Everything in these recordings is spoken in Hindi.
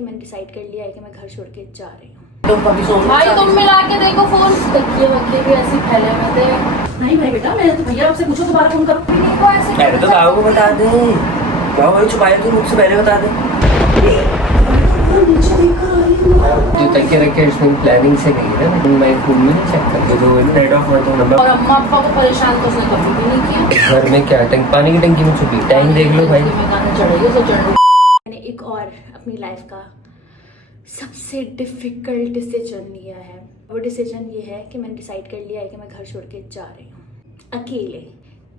मैंने डिसाइड कर लिया है कि मैं घर छोड़ के जा रही हूँ। भाई तुम मिला के देखो फोन, तकिए वकिए भी ऐसे फैले हुए थे। नहीं भाई बेटा, मैं तो भैया आपसे पूछो दोबारा फोन करो। पहले तो बाबू को बता दे, बाबू भाई छुपाया तो मुझसे पहले बता दे। जो तकिया रखे इसमें प्लानिंग से गई है ना, मैं फोन में नहीं चेक करके जो नेट ऑफ हुआ तो नंबर। और अम्मा पापा को परेशान तो उसने कभी भी नहीं किया। घर में क्या पानी की टंकी में छुपी, टाइम देख लो भाई। मैंने एक और अपनी लाइफ का सबसे डिफ़िकल्ट डिसीजन लिया है। वो डिसीजन ये है कि मैंने डिसाइड कर लिया है कि मैं घर छोड़ के जा रही हूँ अकेले।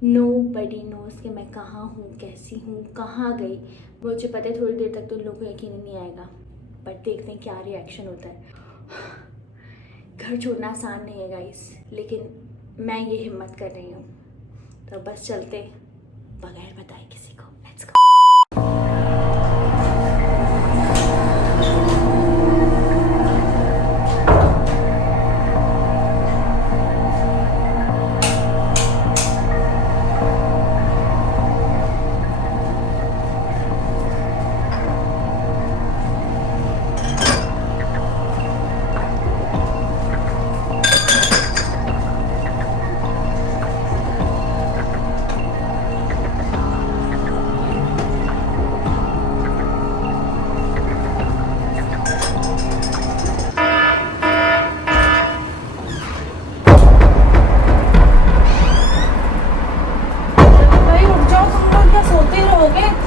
नोबडी नोज़ कि मैं कहाँ हूँ, कैसी हूँ, कहाँ गई। मुझे पता है थोड़ी देर तक तो लोगों को यकीन नहीं आएगा, बट देखते हैं क्या रिएक्शन होता है। घर छोड़ना आसान नहीं है गाइस, लेकिन मैं ये हिम्मत कर रही हूँ, तो बस चलते बगैर बताए किसी को। Let's go.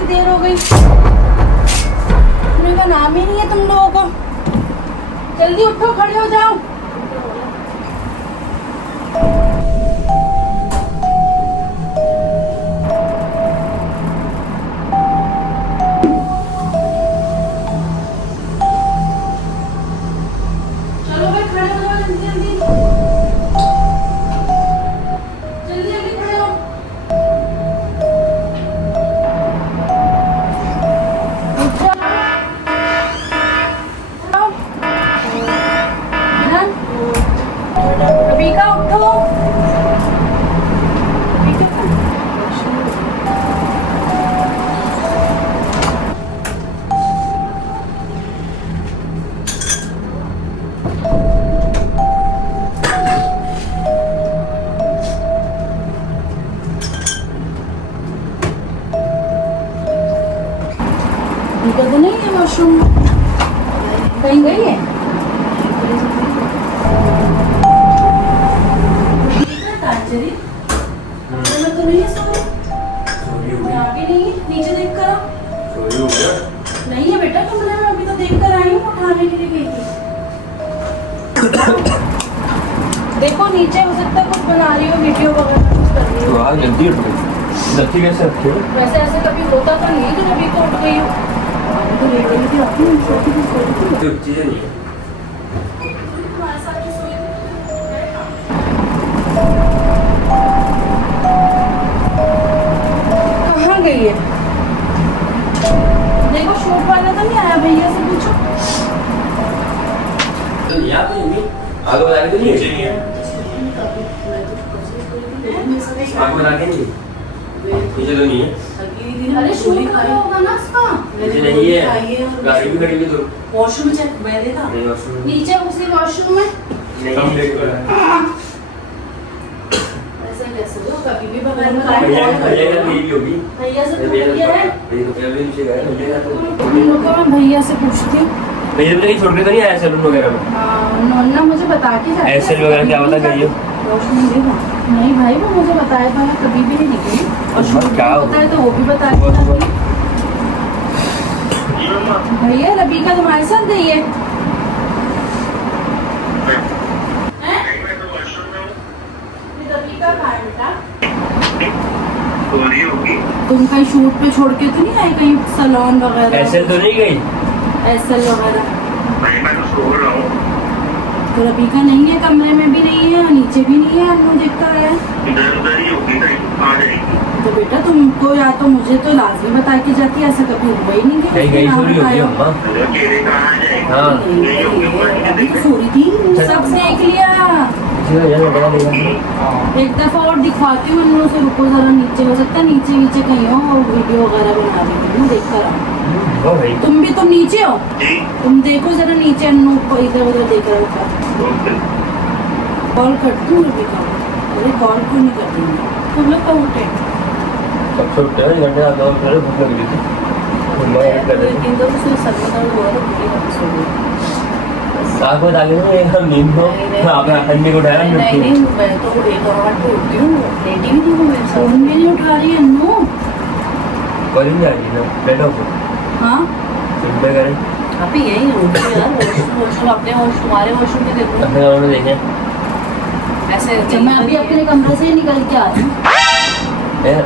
देर हो गई, का नाम ही नहीं है तुम लोगों को। जल्दी उठो, खड़े हो जाओ। चलो भाई खड़े हो जाओ, जल्दी जल्दी जल्दी जल्दी खड़े हो। रबीका उठो। रबीका तो नहीं है वॉशरूम में, कहीं गई है? तो नहीं है, यहाँ भी नहीं है, नीचे देख कर आओ। नहीं है बेटा कमरे में, अभी तो देख कर आई हूँ, उठाने के लिए गई थी। देखो नीचे, हो सकता है कुछ बना रही हो, वीडियो वगैरह कुछ कर रही हो। जल्दी उठ गई, जल्दी कैसे रखी हो? वैसे ऐसे कभी होता तो नहीं कि अभी को उठ गई हो। तो ले गई थी अपनी छोटी सी चीजें नहीं है। गई है। देखो शूट वाला तो नहीं आया, भैया से पूछो। तो यहाँ पे नहीं, आगे बना के नहीं है। आगे बना के नहीं, नीचे तो नहीं है। अरे शूट वाला होगा ना उसका। नीचे नहीं है, गाड़ी भी खड़ी हुई तो। वॉशरूम में चेक मैं देखा। नहीं वॉशरूम नीचे उसी वॉशरूम में। नहीं ऐसा कैसे हो, कभी भी बगैर भैया बताए। भैया का बीवी होगी। भैया से पूछ भैया लिया है। भैया भी नीचे गए, भैया का तो उन लोगों को मैं भैया से पूछती हूँ। भैया तो कहीं छोड़ के तो नहीं आया सैलून वगैरह में? नन्ना मुझे बता के जाती है। ऐसे वगैरह क्या पता गई हो? वॉशरूम देखो। नहीं भाई वो मुझे बताया था, मैं कभी भी नहीं निकली। और शूट क्या बताया तो वो भी बता के जाती है। भैया रबीका तुम्हारे साथ गई है? रबीका कहाँ है बेटा? तुम कहीं शूट पे छोड़ के तो नहीं आई, कहीं सैलून वगैरह? ऐसे तो नहीं गई? एसएल वगैरह? तो रबीका नहीं है, कमरे में भी नहीं है, नीचे भी नहीं है, हम देख कर आए। तो बेटा तुमको या तो मुझे तो लाजमी बता के जाती है, ऐसा कभी हुआ ही नहीं कि कहीं गई चोरी होगी अम्मा। हाँ चोरी थी, सब देख लिया। एक दफा और दिखवाती हूँ इन लोगों से, रुको जरा नीचे, हो सकता है नीचे नीचे कहीं हो वीडियो वगैरह बना रही हूँ, देख कर देखो भाई तुम भी तुम नीचे हो, तुम देखो जरा नीचे, अन्नू को इधर उधर देख रहा होगा। कॉल कर दूँ अभी का? अरे कॉल क्यों नहीं कर रही मैं? तुम लोग कब उठे? सबसे उठते हैं घंटे आता हूँ फिर भूख लगी थी मैं कर रही थी तो उसमें सर में दर्द हो रहा है, पूरी रात सो गई। साथ में डाले थे हम नींद को आप अन्नी को उठाया हमने नहीं नहीं, मैं तो 1 और 8 पे उठती हूँ, लेटी भी नहीं हूँ, मेरे फोन भी नहीं उठा रही है अन्नू। कॉलिंग जाएगी ना बैठो हाँ फिर पे करें अभी यही होती है यार, वॉशरूम अपने वॉशरूम, तुम्हारे वॉशरूम में देखो अपने गाँव में देखें ऐसे। जब मैं अभी अपने कमरे से ही निकल के आ रही हूँ,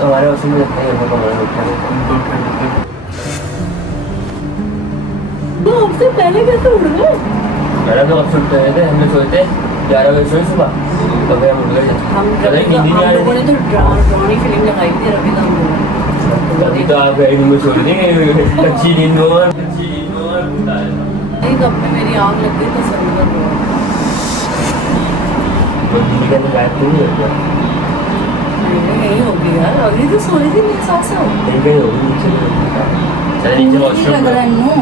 हमारे वॉशरूम में देखते हैं कमरे उठा तो हमसे पहले कैसे उठ गए? मैडम लोग अक्सर उठते थे हमने सोए थे 11 बजे सोए सुबह तो फिर हम उठ गए हम पता ही नींद नहीं आ लोगों ने रही तो ड्रानी फिल्म लगाई थी रवि का। अभी तो आप गए नींद में सो रही थी अच्छी नींद हो और नहीं, कब में मेरी आँख लग गई तो सर में दर्द हुआ। दीदी का तो गायब नहीं हो गया यही हो गई यार, अभी तो सो रही थी मेरे साथ से। कहीं कहीं होगी नीचे चले नीचे वॉशरूम लग रहा है अन्नू,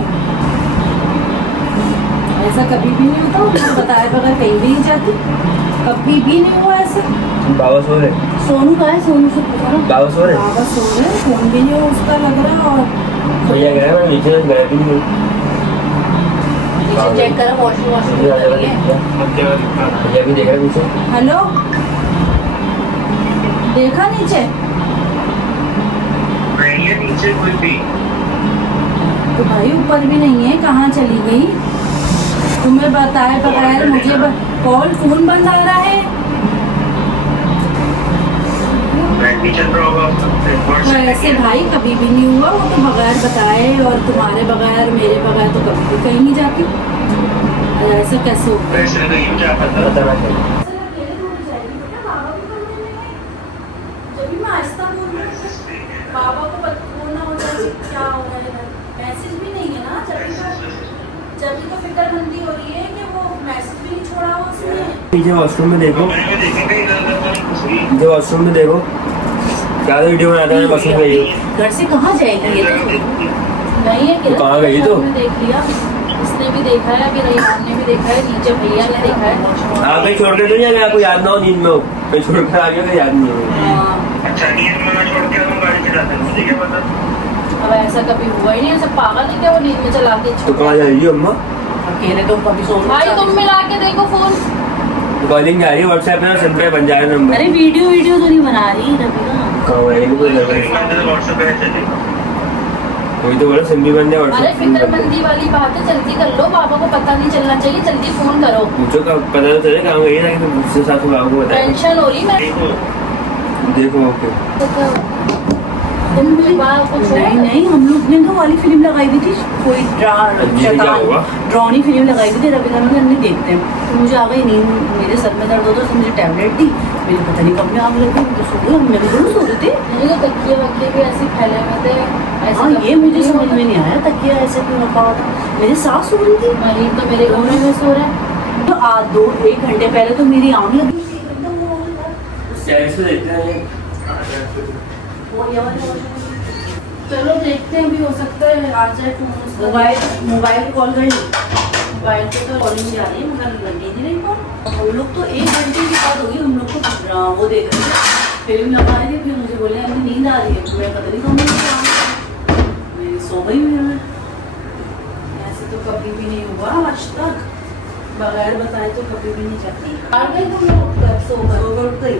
ऐसा कभी भी नहीं होता, मुझे बताए बगैर कहीं भी नहीं जाती, कभी भी नहीं हुआ ऐसा। बाबा सो रहे सोनू कहाँ है? सोनू से पूछा ना। बाबा सो रहे बाबा सो रहे हैं, फोन भी नहीं हो उसका लग रहा है। और भैया गए मैं नीचे तक गए भी नहीं नीचे चेक करा, वॉशरूम वॉशरूम भैया नहीं है। भैया भी देख रहे नीचे हेलो, देखा नीचे? नहीं है नीचे कोई भी। तो भाई ऊपर भी नहीं है, कहाँ चली गई? तुम्हें बताए बगैर मुझे कॉल फोन बंद आ रहा है। बैटरी चल रहा होगा तो ऐसे भाई कभी भी नहीं हुआ, वो तो बगैर बताए और तुम्हारे बगैर मेरे बगैर तो कभी भी कहीं नहीं जाती। ऐसा कैसे हो? वैसे नहीं क्या पता। पता ना चले जब मैं आहिस्ता बोल रही हूँ, बाबा को बोलना होता है क्या हो रहा है। मैसेज भी नहीं है ना, जब तो फिक्रमंदी हो रही है कि वो मैसेज भी नहीं छोड़ा हो उसने। नीचे वॉशरूम में देखो कमरे में देखेंगे इधर नीचे वॉशरूम में देखो क्या वीडियो बनाता है वॉशरूम में गई घर से कहाँ जाएगी ये तो? नहीं है तो कहाँ गई तो? देख लिया, इसने भी देखा है, अभी रईहान ने भी देखा है, नीचे भैया ने देखा है। आप कहीं छोड़ के तो नहीं आपको याद ना हो नींद में हो कहीं छोड़ कर आ गया तो याद नहीं हो हाँ, अच्छा नींद में मैं छोड़ के हम गाड़ी चलाते हैं, मुझे क्या पता। अब ऐसा कभी हुआ ही नहीं, ऐसा पागल है क्या वो नींद में चला के तो कहाँ जाएगी अम्मा अकेले तो कभी सो भाई तुम मिला के देखो फोन। कॉलिंग जा रही है व्हाट्सएप पे सिम पे बन जाएगा नंबर अरे वीडियो तो नहीं बना रही रवि ना। कहाँ है इनको घर में व्हाट्सएप पे चलेगा। कोई तो बोला सिम भी बन जाए अरे व्हाट्सएप फिक्रमंदी वाली बात है, जल्दी कर लो, बाबा को पता नहीं चलना चाहिए, जल्दी फोन करो। पूछो का पता तो चले कहाँ गई ना कि उसके साथ बाबू को बताया टेंशन हो रही मैं। देखो ओके तुम भी बात कुछ नहीं नहीं, हम लोग ने तो वाली फिल्म लगाई हुई थी, कोई ये क्या हुआ? ड्रॉनी फिल्म लगाई हुई थी रवि का, नहीं देखते हैं तो मुझे आ गई नींद, मेरे सर में दर्द होता तो मुझे टैबलेट दी, मेरी पता नहीं कब में आग लग गई, तो सो गई, मैं भी जरूर सो रही थी। नहीं तो तकिए वकिए भी ऐसे फैले हुए थे। हाँ ये मुझे समझ में नहीं आया, तकिया ऐसे क्यों रखा हुआ था? मेरी सास सो रही थी, वहीं तो मेरे कमरे में सो रहा है, तो आज 2-1 घंटे पहले तो मेरी आँख लगी। चलो देखते हैं, भी हो सकता है आ जाए फोन। मोबाइल कॉल कर ली, मोबाइल पे तो कॉलिंग जा रही है मगर लगी नहीं रही कॉल। हम लोग तो 1 घंटे की बात होगी, हम लोग तो वो देख रहे थे फिल्म लगा रहे थे, फिर मुझे बोले अभी नींद आ रही है, तो मैं पता नहीं कौन मेरी सो गई मैं। ऐसे तो कभी भी नहीं हुआ आज तक, बगैर बताए तो कभी भी नहीं जाती। आ गई तुम लोग सो कर उठ गई।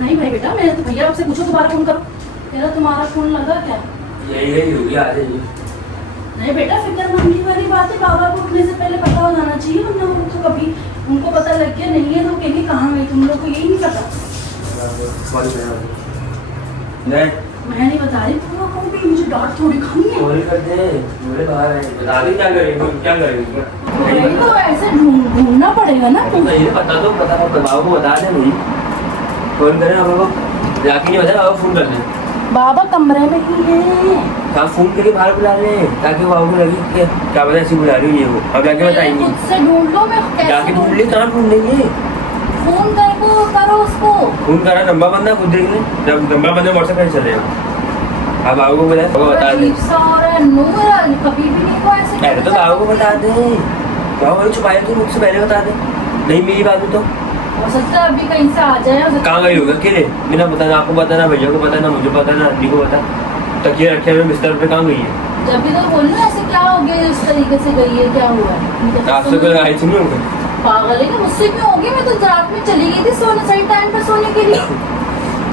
नहीं भाई बेटा, मैंने तो भैया आपसे पूछो दोबारा फोन करो, तेरा तुम्हारा फोन लगा क्या? यही होगी आ जाएगी नहीं बेटा, फिक्रमंदी वाली बात है, बाबा को उठने से पहले पता हो जाना चाहिए, हम लोगों को कभी उनको पता लग गया नहीं है तो कहेंगे कहाँ गई, तुम लोग को यही नहीं पता। नहीं मैं नहीं बता रही, तुम लोग को भी मुझे डांट थोड़ी खानी है। कॉल कर दे बोले बाहर है बता दे क्या करेंगे क्या करेंगे भाई तो ऐसे ढूंढना पड़ेगा ना तुम। ये पता तो पता बाबू को बता दे मुझे फोन करें बाबा को जाके नहीं बता बाबा फोन कर दे बाबा कमरे में ही है। कहाँ फोन करके बाहर बुला रहे हैं ताकि बाबू को लगे कि क्या पता ऐसी बुला रही हो ये वो, अब जाके बताएंगे। खुद से ढूंढ लो, मैं कैसे जाके ढूंढ ले, कहाँ ढूंढेंगे? फोन करो उसको। फोन करा, नंबर बंदा खुद देख ले, जब नंबर बंदा व्हाट्सएप पे चले जाओ। अब बाबू को बताए, बाबू बता दे। कभी भी नहीं हुआ ऐसे। पहले तो बाबू को बता दे, बाबू छुपाया तो मुझसे पहले बता दे, नहीं मेरी बात में तो हो सकता है अभी कहीं से आ जाए। कहाँ गई होगा अकेले, बिना बताना, आपको पता ना, भैया को पता ना, मुझे पता ना, आंटी को पता। तकिया रखे हुए बिस्तर पे कहाँ गई है? जब भी तो बोल रहे ऐसे क्या हो गया, इस तरीके से गई है, क्या हुआ है? आपसे कोई आई सुनी होगी? पागल है कि मुझसे क्यों होगी? मैं तो रात में चली गई थी सोने, सही टाइम पर सोने के लिए।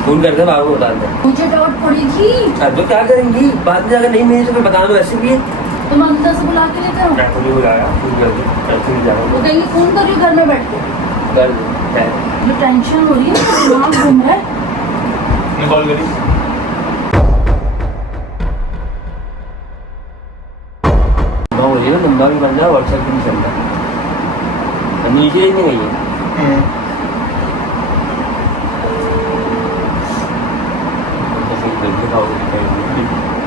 फोन करते बाबू को बता दे। मुझे डाउट पड़ेगी अब तो क्या करेंगी, बाद में जाकर नहीं मिली तो फिर बता दो, ऐसे भी है। तो मैं अंदर से बुला के लेते हो। मैं नहीं बुलाया, फोन कर दो, ऐसे नहीं जाऊंगा। वो कहेंगे फोन कर रही हूँ घर में बैठ के। कर दो, है। जो टेंशन हो रही है मेरा दिमाग घूम रहा है। मैं कॉल करी। नंबर हो रही है, नंबर भी बन रहा है, व्हाट्सएप भी नहीं चल रहा है, नीचे ही नहीं गई है। तो फिर जल्दी खाओगे,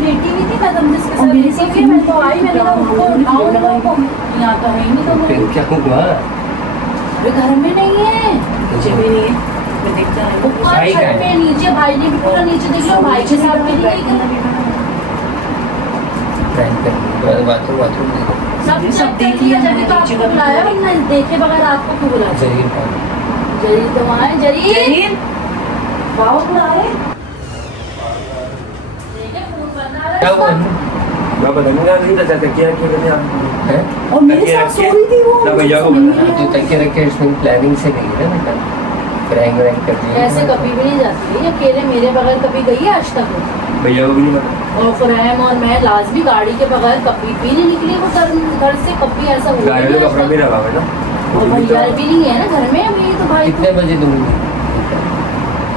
लेटी हुई थी मैं, तुम जिसके साथ लेटी थी मैं तो आई, मैंने कहा उनको उठाओ उनको। यहाँ तो है ही नहीं। तो फिर क्या हुआ? वे घर में नहीं है, मुझे भी नहीं है, मैं देखता है। ऊपर भाई छत का है। पे नीचे, भाई ने भी पूरा नीचे देख लो, भाई के साथ भी नहीं गई। बाथरूम बाथरूम देखो, सब सब देख लिया जब मैंने, तो नीचे आपको का भी बुलाया, देखा। वरना देखे बगैर आपको क्यों बुलाया? जरिए जरी तो वहाँ है, जरी जरीन, बाबू बुला रहे। देखे फोन बंद आ रहा है क्या हुआ? इसका। मैं बताऊंगा नहीं था, तकिया रखे करते आप हैं? और मेरे तकिया साथ सो रखे- रही थी वो। ना भैया को मुझे बताना, समझ जो तकिया रखे इसमें प्लानिंग से गई है ना बेटा, रैंक रैंक कर दी है। ऐसे कभी भी नहीं जाती है अकेले, मेरे बगैर कभी गई है आज तक वो? भैया को भी नहीं पता। और खुरैम और मैं लाजमी गाड़ी के बगैर कभी भी नहीं निकली वो घर से, कभी ऐसा हुआ गाड़ी नहीं में आज कपड़ा भी तक। रखा हुआ है ना, और भैया भी नहीं है ना घर में अभी, तो भाई कितने बजे दूंगी?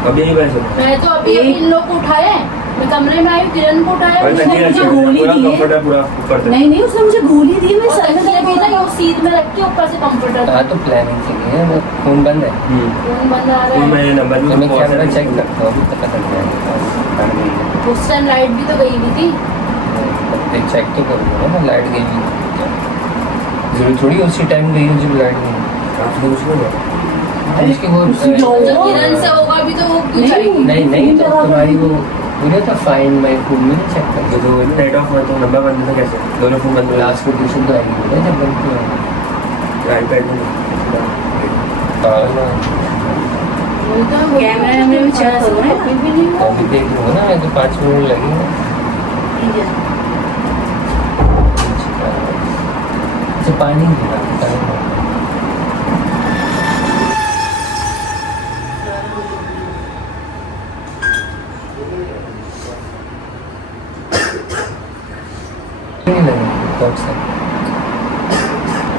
अब यही पैसे मैं तो अभी इन लोग को उठाया है, मैं कमरे में आई, किरण को उठाया, और उसने तकिया मुझे रखे गोली पूरा दी है। कंफर्ट है, पूरा ऊपर से। नहीं नहीं, उसने मुझे गोली दी, मैं और सर तकिया भी ना वो सीट में रख के ऊपर से कंफर्टर हाँ तो प्लानिंग से गई है, फोन बंद है। फोन बंद आ रहा फोन है। में नंबर भी तो मैं बहुत कैमरा सारे- चेक करता हूँ, पता चल जाएगा। उस टाइम लाइट भी तो गई हुई थी। देख चेक तो करूँगा ना, लाइट गई हुई जरूर थोड़ी उसी टाइम गई जब लाइट गई। आप दूसरे में उसकी वो जो किरण से होगा भी तो वो क्यों जाएगी? नहीं नहीं, तो तुम्हारी वो बोले तो फाइन माई फोन में नहीं चेक करते, जो नेट ऑफ में तो नंबर बंद था कैसे, दोनों फोन बंद, लास्ट पोजीशन तो आएगी ना जब बंद तो आईपैड में बोलते हैं वो कैमरे में भी चेक करो ना। कभी भी नहीं हुआ। अभी देख लूँगा ना, मैं तो 5 मिनट लगेंगे। ठीक है। अच्छा पानी गिरा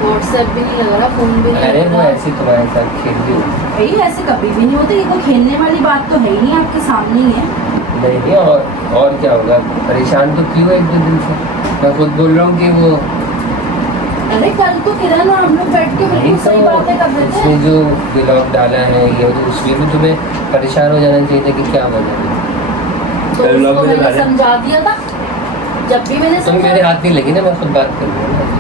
व्हाट्सएप भी नहीं लग रहा, फोन भी नहीं अरे लग वो रहा। ऐसे तुम्हारे साथ खेल रही हूँ। भाई ऐसे कभी भी नहीं होता, ये कोई खेलने वाली बात तो है ही नहीं, आपके सामने ही है। नहीं और क्या होगा, परेशान तो क्यों एक दो दिन से, मैं खुद बोल रहा हूँ कि वो अरे कल तो किरण और हम लोग बैठ के बिल्कुल सही बातें कर रहे थे। उसने जो ब्लॉग डाला है ये तो उसमें भी तुम्हें परेशान हो जाना चाहिए था कि क्या वजह है। तो कल लोग उसको मुझे मैंने डाले। समझा दिया था, जब भी मैंने तुम मेरे हाथ नहीं लगी ना, मैं खुद बात कर लूँगा।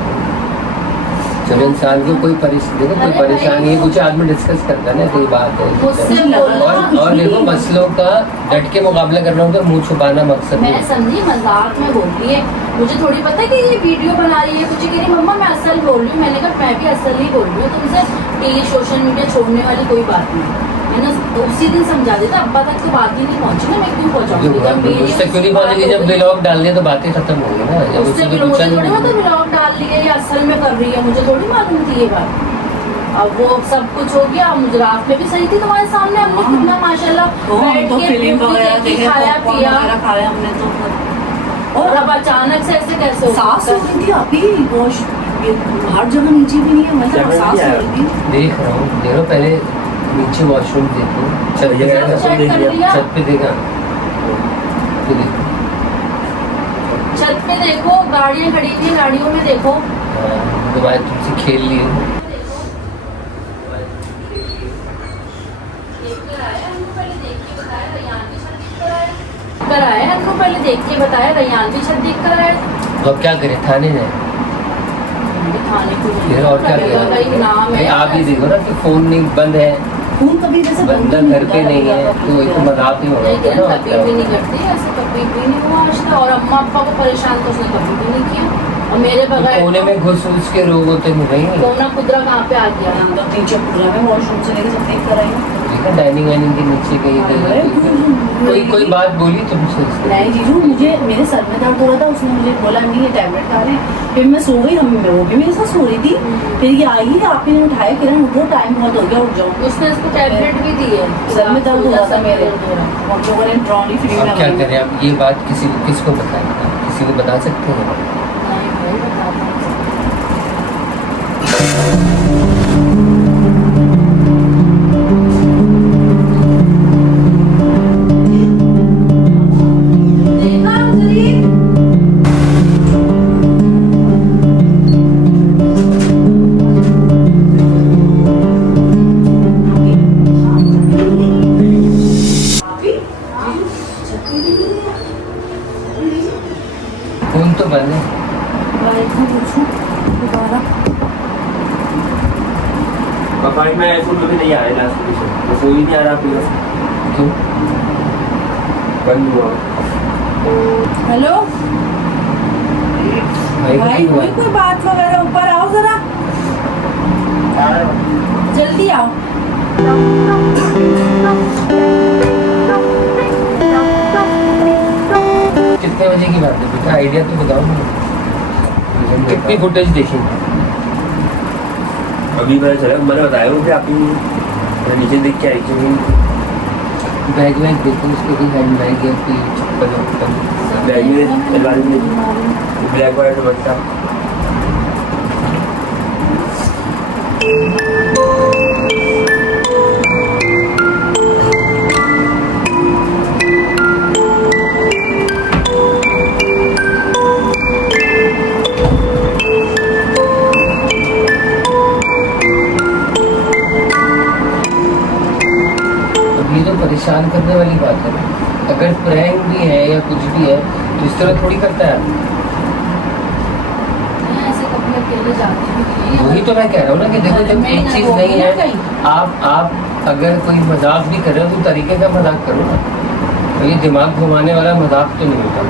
जब इंसान को कोई देखो कोई अरे परेशानी है, भाई, कुछ आदमी डिस्कस करता है ना, कोई बात मुझसे है बोलना। और देखो मसलों का डट के मुकाबला करना होगा, मुंह छुपाना मकसद मैं नहीं। समझी मजाक में बोल रही है, मुझे थोड़ी पता है कि ये वीडियो बना रही है, कुछ कह रही मम्मा मैं असल बोल रही हूँ। मैंने कहा मैं भी असल ही बोल रही हूँ तुमसे, कि ये सोशल मीडिया छोड़ने वाली कोई बात नहीं। मैंने उसी दिन समझा दिया था, अब्बा तक तो बात ही नहीं पहुंची ना, मैं क्यों पहुंचाऊंगी? जब मेरी उससे क्यों नहीं पहुंचेगी, जब ब्लॉग डाल दिया तो बातें खत्म हो गई ना, जब उससे उससे मुझे तो थोड़ी पूछा पता ब्लॉग डाल लिया या असल में कर रही है, मुझे थोड़ी मालूम थी ये बात। अब वो सब कुछ हो गया, मुझे रात में भी सही थी तुम्हारे सामने, हमने हाँ। कितना माशाल्लाह तो हम बैठ तो के फिल्म मूवी वगैरह देखी, देखे, खाया पॉपकॉर्न पिया। वगैरह खाया हमने तो। और अब अचानक से ऐसे कैसे हो सास सकता हो है? रही थी अभी, वॉश हर जगह नीचे भी नहीं है, मतलब सेवन सांस क्या है? हो रही थी। देख रहा हूँ, देखो पहले नीचे वॉशरूम देखो, छत पे सब देखा, चेक कर लिया। छत पे देखा तो देखो। छत पे देखो, गाड़ियाँ खड़ी हुई हैं, गाड़ियों में देखो। दोबारा तुमसे खेल ली हो। कराया हमको पहले देख के बताया, रैयान भी छत देख कर आया। तो अब क्या करें, थाने जाए? थाने को फिर और क्या लगेगा, भाई नाम करें? है। आप ही देखो ना कि फोन नहीं बंद है, खून कभी वैसे बंदा घर पे नहीं है, तो एक मजाक ही होगा लेकिन ना। और कभी क्या भी नहीं होगा? करती ऐसे, कभी भी नहीं हुआ आज तक। और अम्मा अप्पा को परेशान तो उसने कभी भी नहीं किया, और मेरे तो बगैर कोने में घुस घुस के रोग होते नहीं भाई। कोना कुदरा कहाँ पे आ गया। हम तो नीचे कुदरा में वॉशरूम से लेके सब देख कर आई हूँ। देखा डाइनिंग वाइनिंग के नीचे कहीं कोई बात बोली तुमसे इसने? नहीं जीजू, मुझे मेरे सर में दर्द हो रहा था, उसने मुझे बोला नहीं ये टैबलेट खा रहे हैं। फिर मैं सो गई, वो भी मेरे साथ सो रही थी। फिर ये आई, आपने उठाया, किरण उठो, टाइम बहुत हो गया, उठ जाओ। उसने इसको टैबलेट भी दी है, सर में दर्द हो रहा था मेरे। हम लोगों ने ट्रॉली फ्री में अब क्या करें, अब ये बात किसको बताएं? किसी को बता सकते हैं? नहीं भाई, बताता हूँ। फोन तो बंद है। पापा मैं आईफोन में भी नहीं आ रहा है लास्ट पोजीशन, वो फोन ही नहीं आ रहा आपके पास, क्यों? बंद हुआ। हेलो भाई भाई, को हुई कोई बात वगैरह? ऊपर आओ जरा, जल्दी आओ। कितने बजे की बात है बेटा, आइडिया तो बताओ मुझे। कितनी फुटेज देखी? अभी पता चला, मैंने बताया मुझे आप ही नीचे देख के आई थी। बैग वैग देखो उसके, कोई हैंड बैग या कोई चप्पल वप्पल। बैग में अलमारी में ब्लैक वाइट दुपट्टा। अब ये तो परेशान करने वाली बात है ना। अगर प्रैंक भी है या कुछ भी है तो इस तरह थोड़ी करता है। मैं ऐसे कभी अकेले जाती भी नहीं। वही तो मैं कह रहा हूँ ना कि देखो जब मैं एक ना चीज होगी नहीं ना है, कहीं। आप अगर कोई मजाक भी कर रहे हो तो तरीके का मजाक करो ना। तो ये दिमाग घुमाने वाला मजाक तो नहीं होता।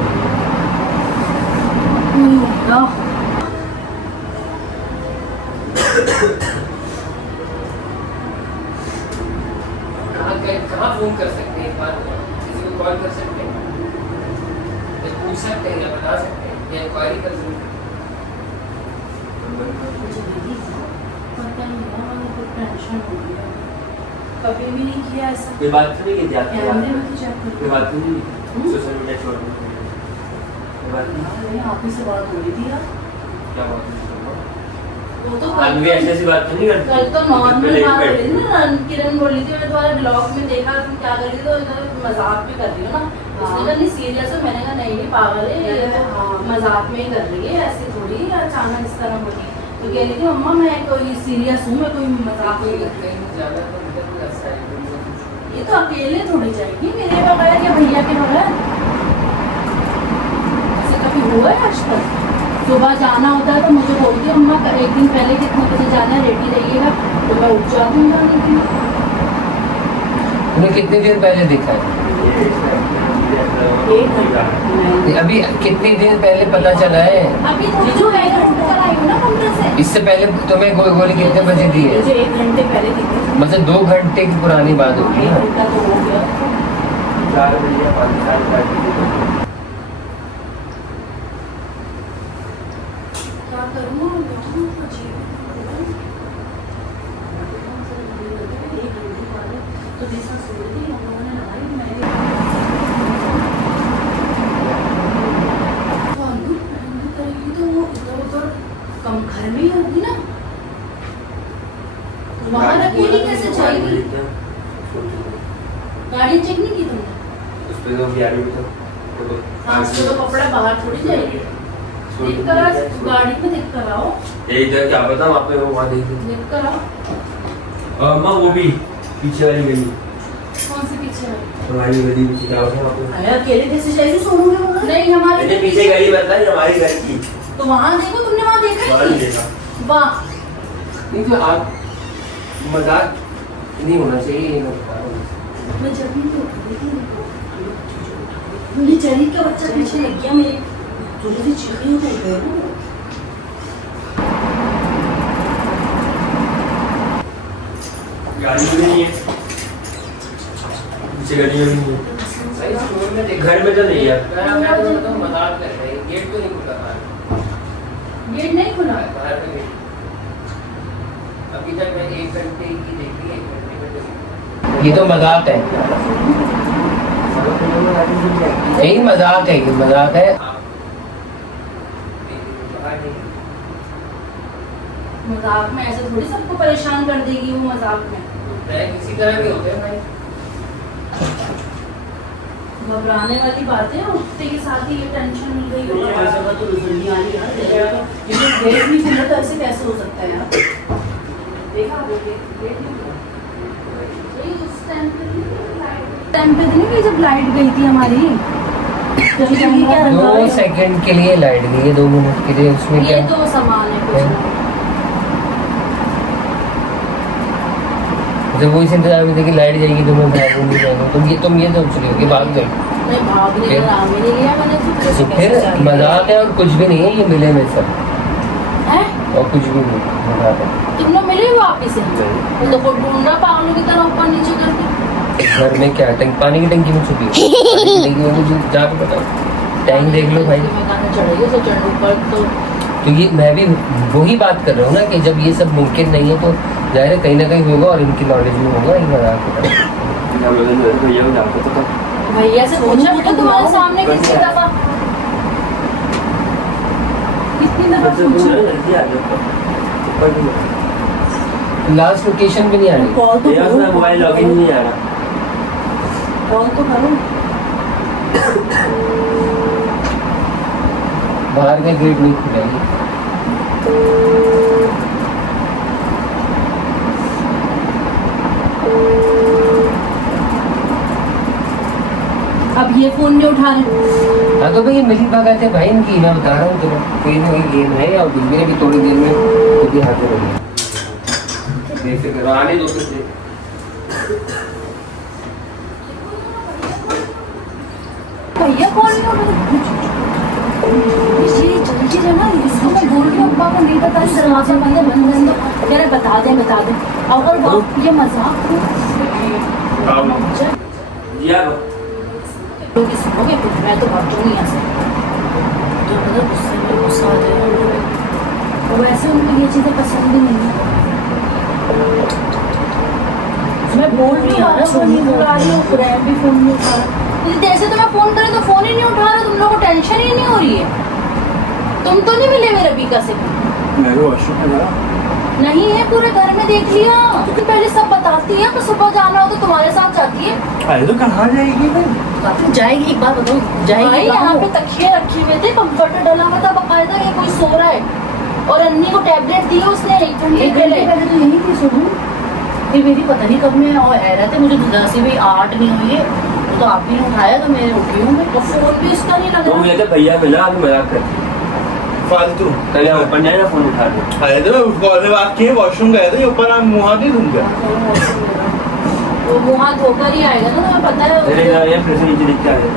कहाँ फोन कर सकते हैं, किसी को कॉल कर सकते हैं, पूछ सकते हैं या बता सकते हैं या इंक्वायरी कर सकते हैं। कभी भी नहीं किया ऐसा। कोई बात तो नहीं की थी आपकी? कैमरे में तो चेक कोई बात तो नहीं सोशल मीडिया छोड़ दी? कोई बात नहीं। नहीं, आप ही से बात हो रही थी यार। क्या बात है? वो तो आज भी ऐसी ऐसी बात तो नहीं करती? कल तो नॉर्मल पहले एक बात हो मिनट। रही थी ना, किरण बोल रही थी, मैं तुम्हारे ब्लॉग में देखा तुम क्या कर रही थी, तो इधर मजाक भी कर रही हो ना। उसने कहा नहीं सीरियस हो, मैंने कहा नहीं पागल है, ये तो मजाक में ही कर रही है, ऐसे थोड़ी अचानक इस तरह बोली। तो कह रही थी मम्मा मैं कोई सीरियस हूँ, मैं कोई मजाक नहीं करती। ये तो अकेले थोड़ी जाएगी मेरे बगैर या भैया के बगैर। ऐसा कभी हुआ है आज तक? सुबह जाना होता है तो मुझे बोलती है अम्मा एक दिन पहले कितने बजे जाना है, रेडी रहिएगा, तो मैं उठ जाती हूँ जाने के लिए। उन्हें कितनी देर पहले देखा है? अभी कितनी देर पहले पता चला है? अभी तो जो है उठ कर आई हूँ ना कमरे से। इससे पहले तुम्हें गोली कितने बजे दी है? मुझे 1 घंटे पहले दी थी। मतलब 2 घंटे की पुरानी बात होगी 1 ना। घंटा तो हो गया। 4 बजे या 5 साल बाद क्या करूँ तो जैसा सो रही थी, हम लोगों ने नहाई, मैंने तो वो इधर उधर कम घर में ही अकेली कैसे जाएगी? गाड़ी चेक नहीं की तुमने? उस पे तो भी आ रही तो हाँ, उसमें तो कपड़ा बाहर थोड़ी जाएगी। देख कर आ, गाड़ी में देख कर आओ। यही तो क्या पता वहाँ पे वो वहाँ देखी देख कर आओ। माँ वो भी पीछे वाली गली कौन से पीछे है? हमारी गली पीछे क्या होता है वहाँ पे? अरे अकेले कैसे जाएगी शोरूम में वहाँ? नहीं हमारे मैंने पीछे गली बता है हमारी घर की तो वहाँ देखो, तुमने वहाँ देखा वहाँ है नहीं कि? देखा वाह, नहीं तो आप मजाक नहीं होना चाहिए ये मैं बता रहा हूँ। मैं जब भी तो देखी मेरी चरी का बच्चा पीछे लग गया मेरे, तुझे भी चीखी हो गई है ना। गाड़ी में नहीं है पीछे गली में नहीं है भाई स्टोर में देख घर में तो नहीं है मैं तो मजाक कर रहे हैं गेट तो नहीं खुला बाहर गेट नहीं खुला है। बाहर का गेट अभी तक मैं 1 घंटे की देखी 1 घंटे में देखी। ये तो मजाक है यही मजाक है ये मजाक है मजाक में ऐसे थोड़ी सबको परेशान कर देगी वो मजाक में। किसी तरह भी होते हैं भाई घबराने वाली बातें हैं, उठते के साथ ही ये टेंशन मिल गई हो ऐसा का तो रिजल्ट नहीं आ रही यार। ये तो गेट नहीं खुला तो ऐसे कैसे हो सकता है यार? देखा वो गेट नहीं खुला। ये उस टाइम पे नहीं गई जब लाइट गई थी हमारी। जब ये क्या रंगा 2 सेकंड के लिए लाइट नहीं है 2 मिनट के लिए उसमें ये क्या तो सामान है कुछ। जब वो इस इंतजार में थे कि लाइट जाएगी तो मैं भागूंगी जाएगा तुम ये सोच रही हो कि भाग जाए नहीं भागने फिर? का नाम ही नहीं लिया मैंने तो तो फिर मजाक है और कुछ भी नहीं है ये मिले में सब है। और कुछ भी नहीं मजाक है तुमने मिले वापिस से वो तो कोई ढूंढ रहा पागलों की तरह ऊपर नीचे करके। घर में क्या पानी की टंकी में छुपी है पानी की टंकी में मुझे जाके बताओ टैंक देख लो भाई मैं कहना चढ़ेगी तो चढ़ ऊपर तो ये मैं भी वही बात कर रहा हूँ ना कि जब ये सब मुमकिन नहीं है तो जाहिर है कहीं ना कहीं होगा और इनकी नॉलेज में होगा ये मजाक होगा भैया को जाते तो भैया से पूछा बेटा तुम्हारे सामने कितनी दफा पूछा? जल्दी आ जाओ लास्ट लोकेशन भी नहीं आ रही कॉल तो भैया करो, उसमें मोबाइल लॉगिन नहीं आ रहा कॉल तो करो। बाहर का गेट नहीं खुलेगी अब ये फोन नहीं उठा रहे। हाँ तो भाई मिली भगत है भाई इनकी मैं बता रहा हूँ तो कोई ना कोई गेम है और मेरे भी थोड़ी देर में खुद ही हाथ में बेफिक्र आने दो फिर भैया कॉल नहीं उठा रहे। ये जल्दी जाना इसको मैं बोल रही हूँ अब्बा को नहीं बता रही दरवाजा बंद है बंद है तो कह रहे बता दे अगर ये मजाक दिया लोग सुनोगे फिर मैं तो भाग जाऊंगी यहाँ से। तो मतलब गुस्से में गुस्सा आ जाएगा और वैसे उनको ये चीज़ें पसंद भी नहीं है। मैं बोल रही हूँ फोन नहीं उठा रही हूँ फ्रेंड भी फोन नहीं उठा रहा। जैसे तो मैं फोन करें तो फोन ही नहीं उठा रहा तुम लोगों को टेंशन ही नहीं हो रही है। तुम तो नहीं मिले मेरे बीका से मैं वॉशरूम में गया नहीं है पूरे घर में देख लिया क्योंकि पहले सब बताती है तो सुबह जाना हो तो तुम्हारे साथ जाती है। अरे तो कहाँ जाएगी भाई जाएगी एक बार बताओ भाई जाएगी यहाँ पे तकिए रखे हुए थे कंफर्टर डाला हुआ था बकायदा ये कोई सो रहा है और अन्नी को टैबलेट दी उसने 1 घंटे एक घंटे पहले तो यही थी सुनो फिर मेरी पता नहीं कब मैं और रहे थे मुझे दस भी 8 नहीं हुई है तो आप भी नहीं उठाया तो मैं उठी हूँ मैं और फोन भी इसका नहीं लग तो रहा। मुझे तो भैया मिला अभी मजाक कर फालतू कल यहाँ ऊपर जाए ना फोन उठा दे अरे तो मैं कॉल में बात की वॉशरूम गया था ये ऊपर आप मुँह हाथ नहीं धुल गया वो मुँह हाथ धोकर ही आएगा ना तुम्हें पता मेरे है। ये फिर से नीचे दिख के आ गया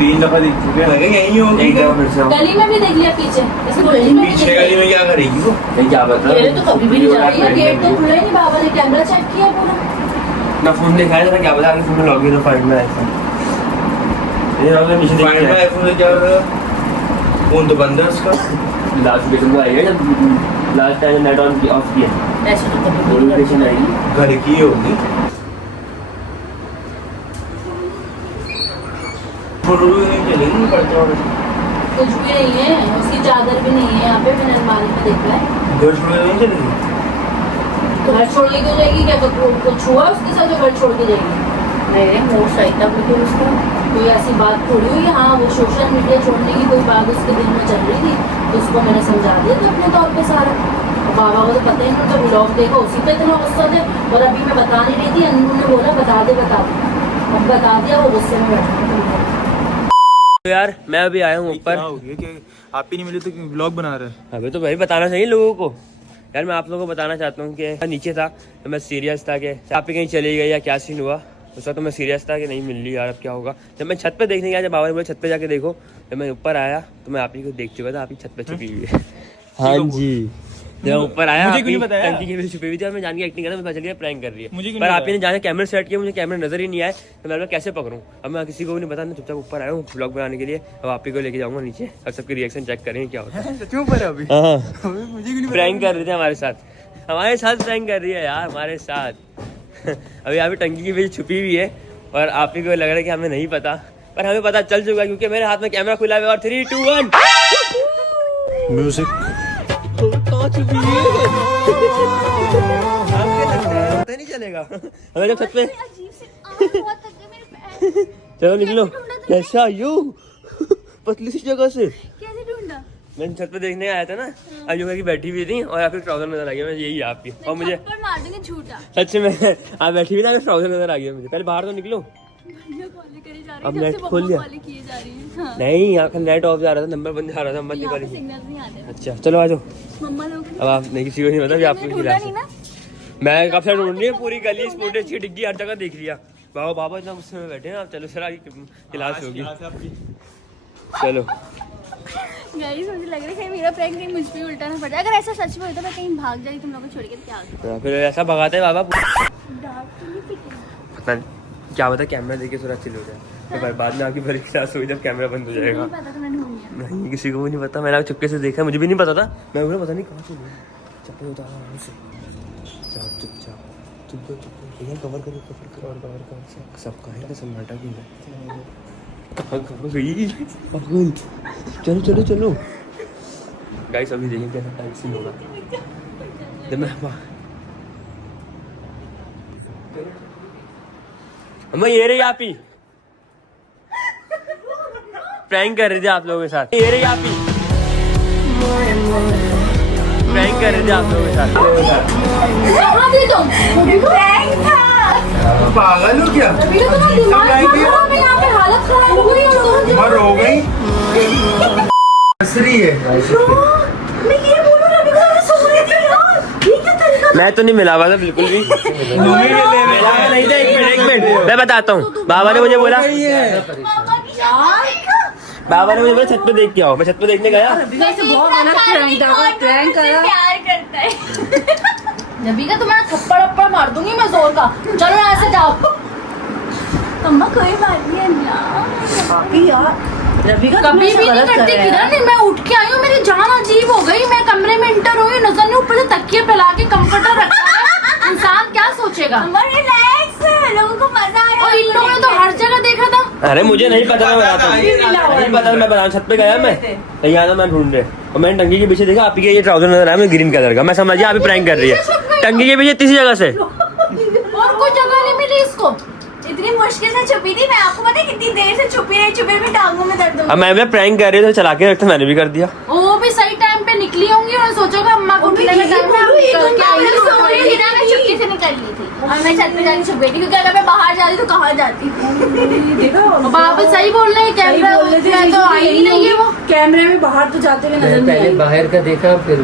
3 दफा दिख चुके हैं लगे यहीं होगी एक दफा फिर से आओ। गली में भी देख लिया पीछे इस गली में भी पीछे देख गली लिया। में क्या करेगी वो ये क्या बता ये तो कभी भी नहीं जा रही ये गेट तो खुला ही नहीं बाबा ने कैमरा चेक किया पूरा। मैं फोन दिखाया था क्या बता कि फोन में लॉगिन हो फाइंड में आईफोन ये लॉगिन नीचे दिख फाइंड में रहा है आईफोन से क्या करेगा फोन तो बंद है उसका लास्ट लोकेशन तो आएगा जब last time net on off किया ऐसे तो कभी भी नहीं लोकेशन आएगी घर की होगी फोटो भी नहीं चलेगी पड़ता और कुछ भी नहीं है उसकी चादर भी नहीं है यहाँ पे मैंने अलमारी में देखा है। घर छोड़ नहीं चलेगी घर छोड़ के क्यों जाएगी? क्या कुछ हुआ उसके साथ जो घर छोड़ के जाएगी? नहीं, मूड सही था बिल्कुल उसका। कोई ऐसी बात थोड़ी हुई। हाँ, वो सोशल मीडिया छोड़ने की कोई बात उसके दिल में चल रही थी, तो उसको मैंने समझा दिया था अपने तौर पे सारा। बाबा को तो पता ही नहीं, उनका ब्लॉग देखा, उसी पे इतना गुस्सा थे। और अभी मैं बता नहीं रही थी, अनू ने बोला बता दे। अब बता दिया, वो गुस्से में बैठा। तो यार मैं अभी आया हूँ ऊपर। क्या हो गया कि आप ही नहीं मिले तो व्लॉग बना रहे हैं? अबे तो भाई बताना चाहिए लोगों को। यार मैं आप लोगों को बताना चाहता हूँ कि नीचे था तो मैं सीरियस था कि आप ही कहीं चली गई या क्या सीन हुआ। उस वक्त तो मैं सीरियस था कि नहीं मिल रही यार, अब क्या होगा। जब मैं छत पे देखने गया, जब बाबा ने बोला छत पे जाके देखो, जब मैं ऊपर आया तो मैं आप ही को देख चुका था, आप ही छत पे छुपी हुई है। हाँ जी, जब मैं ऊपर आया मुझे क्यों नहीं बताया? टंकी के पीछे छुपी हुई थी और मैं जान के एक्टिंग कर रहा, मुझे पता चल गया प्रैंक कर रही है। मुझे क्यों पर नहीं आप ही ने जाने कैमरे सेट किया, मुझे कैमरे नजर ही नहीं आए, तो मैं कैसे पकड़ूं। अब मैं किसी को भी नहीं पता, मैं चुपचाप ऊपर आया हूँ ब्लॉग बनाने के लिए। अब आप ही को लेके जाऊंगा नीचे और सबके रिएक्शन चेक करेंगे क्या होता है। क्यों पर अभी? हाँ, मुझे क्यों नहीं प्रैंक कर रहे थे हमारे साथ प्रैंक कर रही है यार हमारे साथ। अभी यहाँ पे टंकी की वजह छुपी हुई है और आप ही को लग रहा है कि हमें नहीं पता, पर हमें पता चल चुका है क्योंकि मेरे हाथ में कैमरा खुला है। और 3, 2, 1 म्यूजिक। पता नहीं चलेगा हमें जब छत पे। चलो निकलो। कैसा यू पतली सी जगह से कैसे ढूंढा? मैं छत पे देखने आया था ना, अंजुका की बैठी हुई थी और आपकी ट्राउजर नजर आ गया। मैं यही आपकी और मुझे थप्पड़ मार देंगे झूठा। सच में आप बैठी हुई ना, ट्राउजर नजर आ गया मुझे। पहले बाहर तो निकलो। अब नेट खोल लिया? हाँ। नहीं, यहाँ का नेट ऑफ जा रहा था, नंबर बंद जा रहा था, मत निकाली। सिग्नल नहीं आते। अच्छा चलो आ जाओ। मम्मा लोग अब आप नहीं, किसी को नहीं पता भी आपको ढूंढा खिला। नहीं ना? मैं कब से ढूंढ रही है, पूरी गली स्कूटर की डिग्गी हर जगह देख लिया। बाबा इतना गुस्से में बैठे हैं। आप चलो सर, आगे क्लास होगी। चलो गाइस, मुझे लग रहा है कहीं मेरा प्रैंक कहीं मुझ पे उल्टा ना पड़ जाए। अगर ऐसा सच में होता मैं कहीं भाग जाती तुम लोगों को छोड़ के, क्या होता? फिर ऐसा भगाते हैं बाबा। डांट तो नहीं पिटेंगे? पता नहीं क्या पता, कैमरा देखे थोड़ा चिल हो जाए तो भाई बाद में आपकी बड़ी क्लास हुई जब कैमरा बंद हो जाएगा। नहीं पता तो मैं ढूंढ लिया। नहीं, किसी को भी नहीं पता। मैंने चुपके से देखा, मुझे भी नहीं पता था। मैं बोला पता नहीं कहाँ से लिया। चप्पल उतारा आराम से, चुपचाप कवर करो सब कहा है, सन्नाटा क्यों है? चलो गाइस, अभी देखिए कैसा टाइम सीन होगा जब मैं अम्मा ये रही आप ही प्रैंक कर रहे थे आप लोगों के साथ। ये रही आप ही प्रैंक कर रहे थे आप लोगों के साथ। कहाँ थे तुम? प्रैंक था। पागल हो क्या? अभी तो तुम्हारा दिमाग खराब है, यहाँ पे हालत खराब हो गई और तुम उम्र हो गई, हंस रही है। मैं ये बोलूं ना, बिल्कुल सो रही थी यार। ये क्या तरीका? मैं तो नहीं मिला हुआ था बिल्कुल भी। मिला नहीं था। एक मिनट मैं बताता हूँ। बाबा ने मुझे बोला छत पे देख के आओ। मैं छत पे देखने गया। बहुत गलत प्रैंक करा। प्यार करता है। नबी का तुम्हारा थप्पड़ अप्पड़ मार दूंगी मैं जोर का। चलो यहाँ से जाओ। अम्मा कोई बात नहीं है यार। नबी का कभी भी नहीं करती किरण। मैं उठ के आई हूँ, मेरी जान अजीब हो गई। मैं कमरे में इंटर हुई, नजर नहीं ऊपर से तकिए फैला के कंफर्टर रखा है। इंसान क्या सोचेगा? रिलैक्स, लोगों को मजा आया। और इन लोगों ने तो हर जगह देखा था। अरे मुझे नहीं पता, मैं बताता हूँ। नहीं पता, मैं बता छत पे गया मैं यहाँ था, मैं ढूंढ रहे और मैंने टंकी के पीछे देखा आप ही ये ट्राउजर नजर आया मुझे ग्रीन कलर का। मैं समझ गया आप ही प्रैंक कर रही है। टंकी के पीछे तीसरी जगह से और कोई जगह नहीं मिली इसको। इतनी मुश्किल से छुपी थी। मैं आपको पता है कितनी देर से छुपी भी टांगों में दर्द हो। अब मैं प्रैंक कर रही थी, चला के रखते मैंने भी कर दिया। वो भी सही टाइम पे निकली होंगी और सोचोगा अम्मा को उठने में टाइम चुपके से निकल ली थी और मैं छत पे जाके छुप गई थी क्योंकि अगर मैं बाहर जाती तो कहाँ जाती। बाबा सही बोल रहे हैं, कैमरा तो आई ही नहीं है। वो कैमरे में बाहर तो जाते हुए नजर नहीं पहले आई। बाहर का देखा, फिर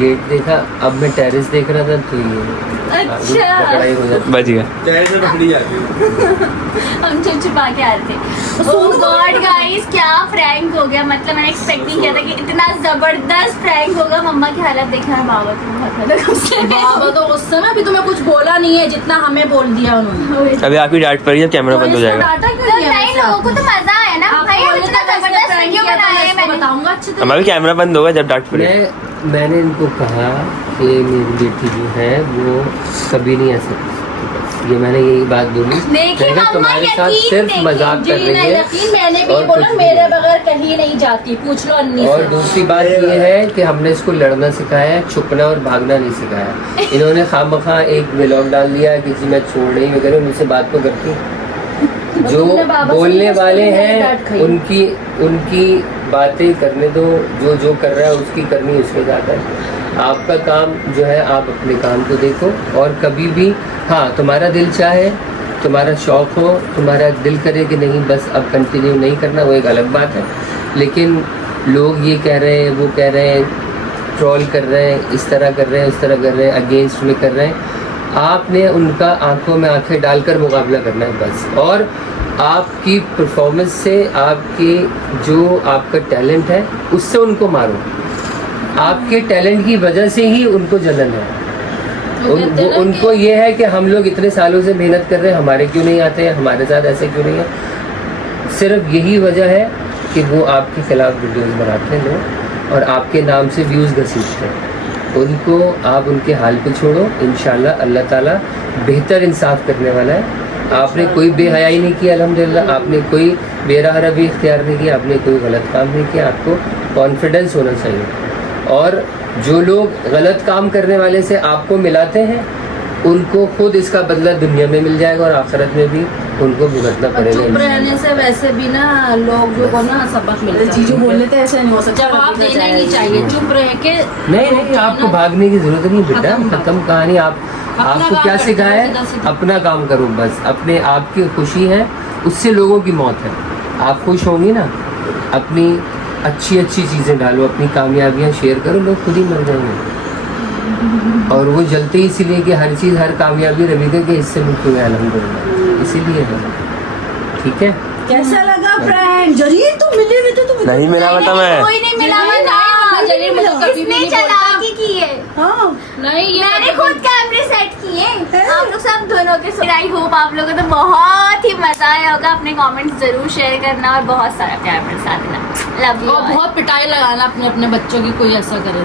गेट देखा, अब मैं टेरेस देख रहा था तो ये अच्छा पकड़ाई हो जाती। बच गया। से पकड़ी जाती है। हम छुपा के आ रहे थे। ओह गॉड गाइस, क्या प्रैंक हो गया। मतलब मैंने एक्सपेक्ट नहीं किया था कि इतना जबरदस्त प्रैंक होगा। मम्मा की हालत देखना है। बाबा तो बहुत ज्यादा गुस्से में। बाबा तो उस समय अभी तुम्हें कुछ बोला नहीं है जितना हमें बोल दिया उन्होंने। अभी आपकी डांट पड़ी है, कैमरा बंद हो जाएगा। डाटा क्यों तो दिया नहीं, वैसा? लोगों को तो मजा आया ना भाई। हम इतना जबरदस्त वीडियो बनाया है मैंने। बताऊंगा अच्छे से। हमारा कैमरा बंद होगा जब डांट पड़ी। मैंने इनको कहा कि मेरी बेटी जो है वो कभी नहीं ऐसे थी बस, ये मैंने यही बात बोली। देखिए मैंने मम्मा, तुम्हारे साथ यकीन सिर्फ देखिए। मजाक कर जी रही नहीं, है। यकीन मैंने भी और ये बोला कुछ मेरे नहीं। बगैर कहीं नहीं जाती, पूछ लो अन्नी और से। दूसरी बात ये है कि हमने इसको लड़ना सिखाया है, छुपना और भागना नहीं सिखाया। इन्होंने खामखा एक व्लॉग डाल दिया कि जी मैं छोड़ रही वगैरह, मुझसे बात तो करती। जो तुमने बाबा से बोलने पूछ वाले के हैं डांट खाई। उनकी बातें करने दो, जो कर रहा है उसकी करनी उसके साथ है। आपका काम जो है आप अपने काम को देखो, और कभी भी हाँ तुम्हारा दिल चाहे, तुम्हारा शौक हो, तुम्हारा दिल करे कि नहीं बस अब कंटिन्यू नहीं करना, वो एक अलग बात है। लेकिन लोग ये कह रहे हैं, वो कह रहे हैं, ट्रोल कर रहे हैं, इस तरह कर रहे हैं, उस तरह कर रहे हैं, अगेंस्ट में कर रहे हैं, आपने उनका आंखों में आंखें डालकर मुकाबला करना है बस। और आपकी परफॉर्मेंस से, आपके जो आपका टैलेंट है उससे उनको मारो। आपके टैलेंट की वजह से ही उनको जलन है। उनको ये है कि हम लोग इतने सालों से मेहनत कर रहे हैं, हमारे क्यों नहीं आते हैं, हमारे साथ ऐसे क्यों नहीं है। सिर्फ यही वजह है कि वो आपके खिलाफ वीडियोस बनाते हैं लोग, और आपके नाम से व्यूज़ घसीटते हैं। उनको आप उनके हाल पे छोड़ो, इंशाल्लाह अल्लाह ताला बेहतर इंसाफ करने वाला है। आपने कोई बेहयाई नहीं किया अल्हम्दुलिल्लाह, आपने कोई बेराह रवी इख्तियार नहीं किया, आपने कोई गलत काम नहीं किया। आपको कॉन्फिडेंस होना चाहिए। और जो लोग गलत काम करने वाले से आपको मिलाते हैं, उनको खुद इसका बदला दुनिया में मिल जाएगा और आखिरत में भी उनको भुगतना पड़ेगा। चुप रहने से वैसे भी ना लोगों को ना सबक मिलता है। चीजों बोलने तो ऐसे नहीं हो सकता, जवाब देना ही नहीं चाहिए, चुप रह के। नहीं आपको भागने की जरूरत नहीं बेटा, खत्म कहानी। आपको क्या सिखाया है, अपना काम करो बस। अपने आप की खुशी है, उससे लोगों की मौत है। आप खुश होंगी ना, अपनी अच्छी चीज़ें डालो, अपनी कामयाबियाँ शेयर करो, लोग खुद ही मर जाएंगे। और वो जलते ही इसीलिए कि हर चीज़, हर कामयाबी रविका के हिस्से में क्यों है, अल्हम्दुलिल्लाह, इसीलिए है। ठीक है, कैसा लगा फ्रेंड? जरीर तुम मिले हुए थे, तुम नहीं मिला बेटा मैं। कोई नहीं मिला नहीं, था। जलील मुझे कभी भी इसने नहीं चालाकी की है। हाँ नहीं, ये मैंने खुद कैमरे सेट किए। आप लोग सब दोनों के। आई होप आप लोगों को तो बहुत ही मजा आया होगा। अपने कमेंट्स जरूर शेयर करना और बहुत सारा प्यार बरसा देना। Love you. और बहुत पिटाई लगाना अपने बच्चों की, कोई ऐसा करे।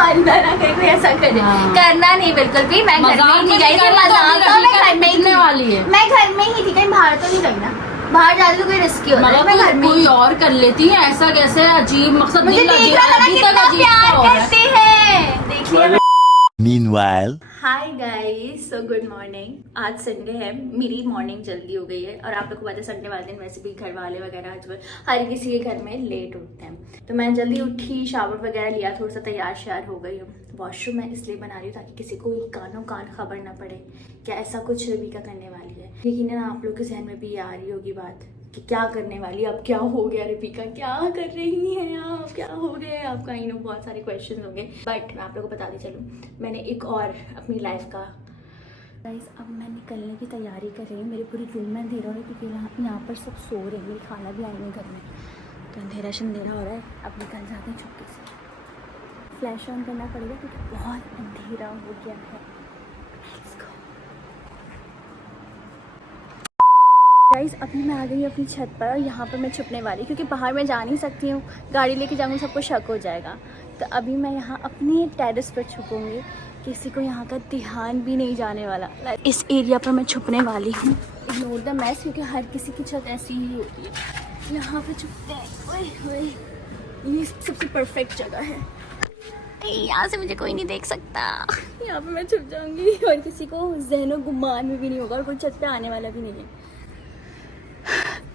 अल्लाह ना करे कोई ऐसा करे। हाँ। करना नहीं बिल्कुल भी। मैं घर में मजाक ही में थी गाइस, करना तो मजाक अभी तो मैं रफीका घर में ही पिटने थी। वाली है। मैं घर में ही थी, कहीं बाहर तो नहीं गई ना। बाहर जाते तो कोई रिस्की होता है। मैं घर में कोई ही। और कर लेती है ऐसा, कैसे अजीब मकसद। मुझे दिल देख अजीब, रहा था अभी कितना तक अजीब प्यार सा हो रहा है। करते हैं। देखिए Meanwhile, hi guys, so good morning. आज संडे है, मेरी मॉर्निंग जल्दी हो गई है। और आप लोग को पता है संडे वाले दिन वैसे भी घर वाले वगैरह आजकल हर किसी के घर में लेट उठते हैं। तो मैं जल्दी उठी, शावर वगैरह लिया, थोड़ा सा तैयार श्यार हो गई हूँ। वॉशरूम मैं इसलिए बना रही हूँ ताकि किसी को कानों कान खबर ना पड़े क्या ऐसा कुछ रविका करने वाली है। यकीनन आप लोग के जहन में भी आ रही होगी बात कि क्या करने वाली, अब क्या हो गया रविका, क्या कर रही हैं आप, क्या हो गया आपका। आई नो बहुत सारे क्वेश्चन होंगे, बट मैं आप लोगों को बताती चलूँ, मैंने एक और अपनी लाइफ का। गाइस अब मैं निकलने की तैयारी कर रही हूँ। मेरे पूरे रूम में अंधेरा हो रहा है क्योंकि यहाँ पर सब सो रहे हैं। मेरी खाना भी आई है घर में, तो अंधेरा शंधेरा हो रहा है। अब निकल जाते हैं चुपके से। फ्लैश ऑन करना पड़ेगा क्योंकि बहुत अंधेरा हो गया है। Let's go. गाइस अभी मैं आ गई अपनी छत पर, और यहाँ पर मैं छुपने वाली क्योंकि बाहर मैं जा नहीं सकती हूँ। गाड़ी लेके जाऊँगी सबको शक हो जाएगा। तो अभी मैं यहाँ अपने टेरेस पर छुपूंगी, किसी को यहाँ का ध्यान भी नहीं जाने वाला। इस एरिया पर मैं छुपने वाली हूँ। इग्नोर द मैस, क्योंकि हर किसी की छत ऐसी ही होती है। यहाँ पर छुपते हैं। ओए ओए, ये सबसे परफेक्ट जगह है। यहाँ से मुझे कोई नहीं देख सकता। यहाँ पे मैं छुप जाऊंगी और किसी को ज़हनो गुमान में भी नहीं होगा और कोई छत पे आने वाला भी नहीं है।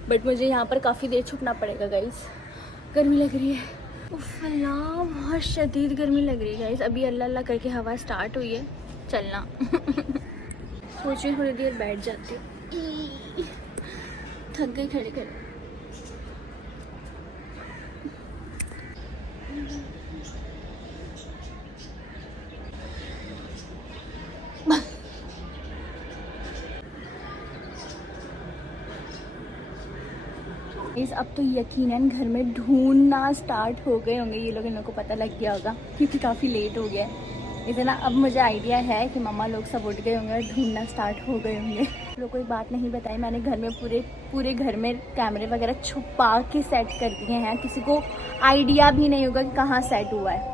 बट मुझे यहाँ पर काफ़ी देर छुपना पड़ेगा गाइस। गर्मी लग रही है, उफ अल्लाह बहुत शदीद गर्मी लग रही है गाइस। अभी अल्लाह अल्लाह करके हवा स्टार्ट हुई है चलना। सोच रही थोड़ी देर बैठ जाती हूँ, थक गई खड़े खड़े। अब तो यकीनन घर में ढूंढना स्टार्ट हो गए होंगे ये लोग, इन लोगों को पता लग गया होगा क्योंकि काफ़ी लेट हो गया है। इतना अब मुझे आइडिया है कि मम्मा लोग सब उठ गए होंगे और ढूंढना स्टार्ट हो गए होंगे। लोग को एक बात नहीं बताई, मैंने घर में पूरे घर में कैमरे वगैरह छुपा के सेट कर दिए हैं। किसी को आइडिया भी नहीं होगा कि कहाँ सेट हुआ है।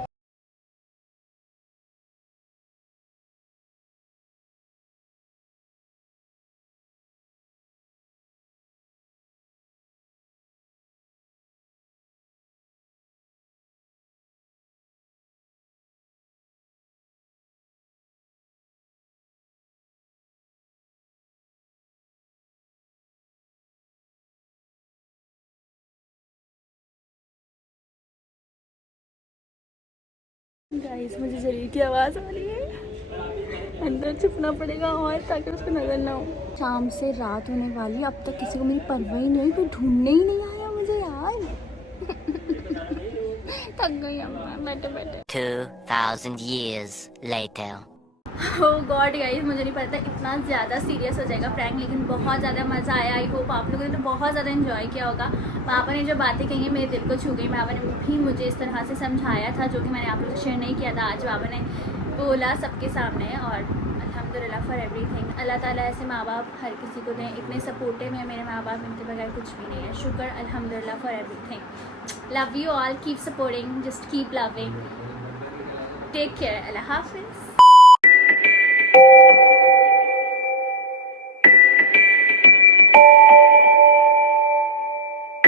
गाइस मुझे शरीर की आवाज़ आ रही है, अंदर छुपना पड़ेगा और ताकि उसको नजर ना हो। शाम से रात होने वाली, अब तक किसी को मेरी परवाह ही नहीं, कोई ढूंढने ही नहीं आया मुझे यार। थक गई अम्मा बैठे बैठे। 2000 years later. ओह गॉड गाइस, मुझे नहीं पता इतना ज़्यादा सीरियस हो जाएगा प्रैंक, लेकिन बहुत ज़्यादा मज़ा आया। आई होप आप लोगों ने तो बहुत ज़्यादा एंजॉय किया होगा। पापा ने जो बातें कही हैं मेरे दिल को छू गई। पापा ने भी मुझे इस तरह से समझाया था जो कि मैंने आप लोगों से शेयर नहीं किया था। आज पापा ने बोला सबके सामने, और अल्हम्दुलिल्लाह फॉर एवरीथिंग। अल्लाह ताला ऐसे माँ बाप हर किसी को दें। इतने सपोर्टिव हैं मेरे माँ बाप, इनके बगैर कुछ भी नहीं है। शुक्र अल्हम्दुलिल्लाह for everything. Love you all, keep supporting, just keep loving, take care, अल्लाह हाफिज़।